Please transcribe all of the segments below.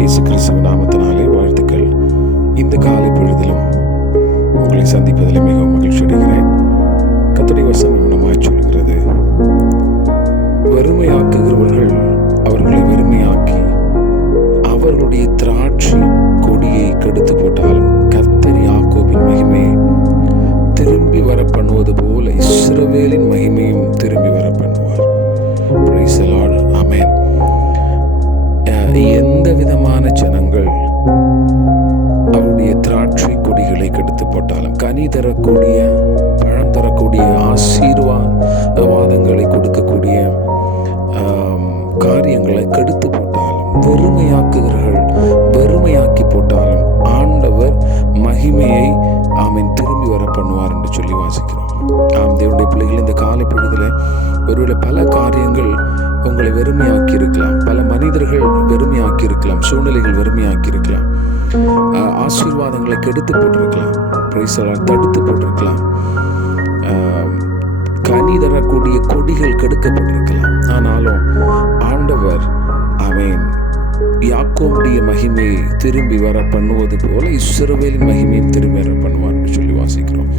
இயேசு கிறிஸ்துவின் நாமத்தினாலே வாழ்த்துக்கள். இந்த காலை பொழுதிலும் உங்களை சந்திப்பதில் மிகவும் மகிழ்ச்சி அடைகிறேன். கர்த்தருடைய வசனம் நம்மாய் சொல்கிறது, வெறுமையாக்குகிறவர்கள் அவர்களை வெறுமையாக்கி அவர்களுடைய திராட்சை கொடியை கெடுத்து போட்டாலும் கர்த்தர் யாக்கோபின் மகிமையை திரும்பி வர பண்ணுவது போல இஸ்ரவேலின் மகிமையும் திரும்பி வர பண்ணுவார். Praise the Lord. Amen. எந்த விதமான ஜனங்கள் அவருடைய திராட்சை கொடிகளை கெடுத்து போட்டாலும், கனி தரக்கூடிய, பழம் தரக்கூடிய, ஆசீர்வாதங்களை கொடுக்கக்கூடிய காரியங்களை கெடுத்து போட்டாலும், வெறுமையாக்குகிறவர்கள் வெறுமையாக்கி போட்டாலும் ஆண்டவர் மகிமையை திரும்பி வர பண்ணுவார் என்று சொல்லி வாசிக்கிறோம். தேவனுடைய பிள்ளைகள், இந்த காலை பொழுதில் ஒருவேளை பல காரியங்கள் உங்களை வெறுமையாக்கி இருக்கலாம், பல மனிதர்கள் வெறுமையாக்கி இருக்கலாம், சூழ்நிலைகள் வெறுமையாக்கி இருக்கலாம், ஆசீர்வாதங்களை கெடுத்து போட்டிருக்கலாம், தடுத்து போட்டிருக்கலாம், கனி தரக்கூடிய கொடிகள் கெடுக்கப்பட்டிருக்கலாம். ஆனாலும் ஆண்டவர் யாக்கோபுடைய மகிமையை திரும்பி வர பண்ணுவது போல இஸ்ரவேலின் மகிமையும் திரும்பி வர பண்ணுவார் என்று சொல்லி வாசிக்கிறோம்.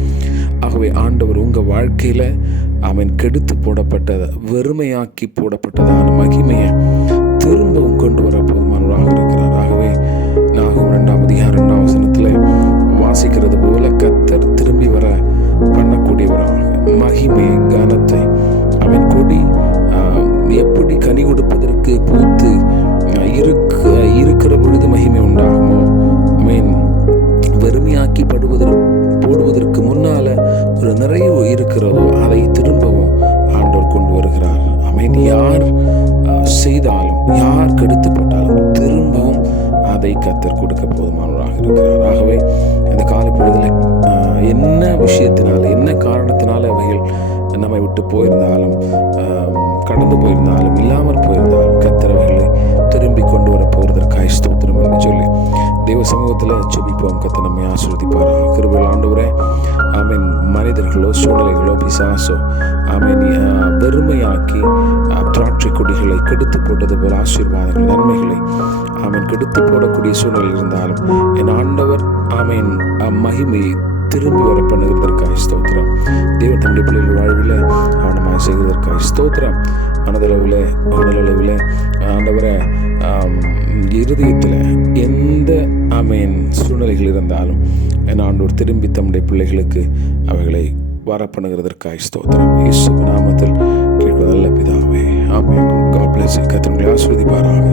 ஆகவே ஆண்டவர் உங்கள் வாழ்க்கையில் கெடுத்து போடப்பட்ட, வெறுமையாக்கி போடப்பட்டதான மகிமையை திரும்பவும் கொண்டு வர போதுமானவராக இருக்கிறார். ஆகவே நாகும் 2:2 வாசிக்கிறது போல கர்த்தர் திரும்பி வர பண்ணக்கூடியவராக மகிமையை, கனத்தை, கொடி எப்படி கனி கொடுப்பதற்கு பூத்து இருக்கிற பொழுது மகிமை உண்டாகுமோ, வெறுமையாக்கி போடுவதற்கு முன்னால ஒரு நிறைவு இருக்கிறதோ அதை திரும்பவும் ஆண்டவர் கொண்டு வருகிறார். யார் செய்தாலும், யார் கெடுத்து போட்டாலும் திரும்பவும் அதை கர்த்தர் கொடுக்க போதுமானவராக இருக்கிறார். ஆகவே இந்த காலப்பொழுதில் என்ன விஷயத்தினால, என்ன காரணத்தினால அவைகள் நம்மை விட்டு போயிருந்தாலும், கடந்து போயிருந்தாலும், இல்லாமல் போயிருந்தாலும் கர்த்தர் அவைகளை திரும்பி கொண்டு வர போவதற்காக ஸ்தோத்திரம் என்று சொல்லி தேவ சமூகத்தில் ஜெபிப்போம். கர்த்தர் நம்மை ஆசீர்வதிப்பாராக. கிருபையுள்ள ஆண்டவரே, மனிதர்களோ சூழ்நிலைகளோ பிசாசோ வெறுமையாக்கி திராட்சை கொடிகளை கெடுத்து போட்டது போல ஆசீர்வாதங்கள், நன்மைகளை கெடுத்து போடக்கூடிய சூழ்நிலை இருந்தாலும் என் ஆண்டவர் மகிமையை திரும்பி வர பண்ணுகிறதற்காக ஸ்தோத்திரம். தேவன் தன்னுடைய பிள்ளைகள் வாழ்வில் அவனமாக செய்வதற்காக ஸ்தோத்திரம். மனதளவில், உடலளவில் ஆண்டவரை இருதயத்தில் எந்த சூழ்நிலைகள் இருந்தாலும் என் ஆண்டவர் திரும்பி தம்முடைய பிள்ளைகளுக்கு அவைகளை வர பண்ணுகிறதற்காக ஸ்தோத்திரம். இயேசுவின் நாமத்தில் கேட்கிற நல்ல பிதாவே, ஆமென். God bless you. கர்த்தர் உங்களை ஆசீர்வதிப்பாராக.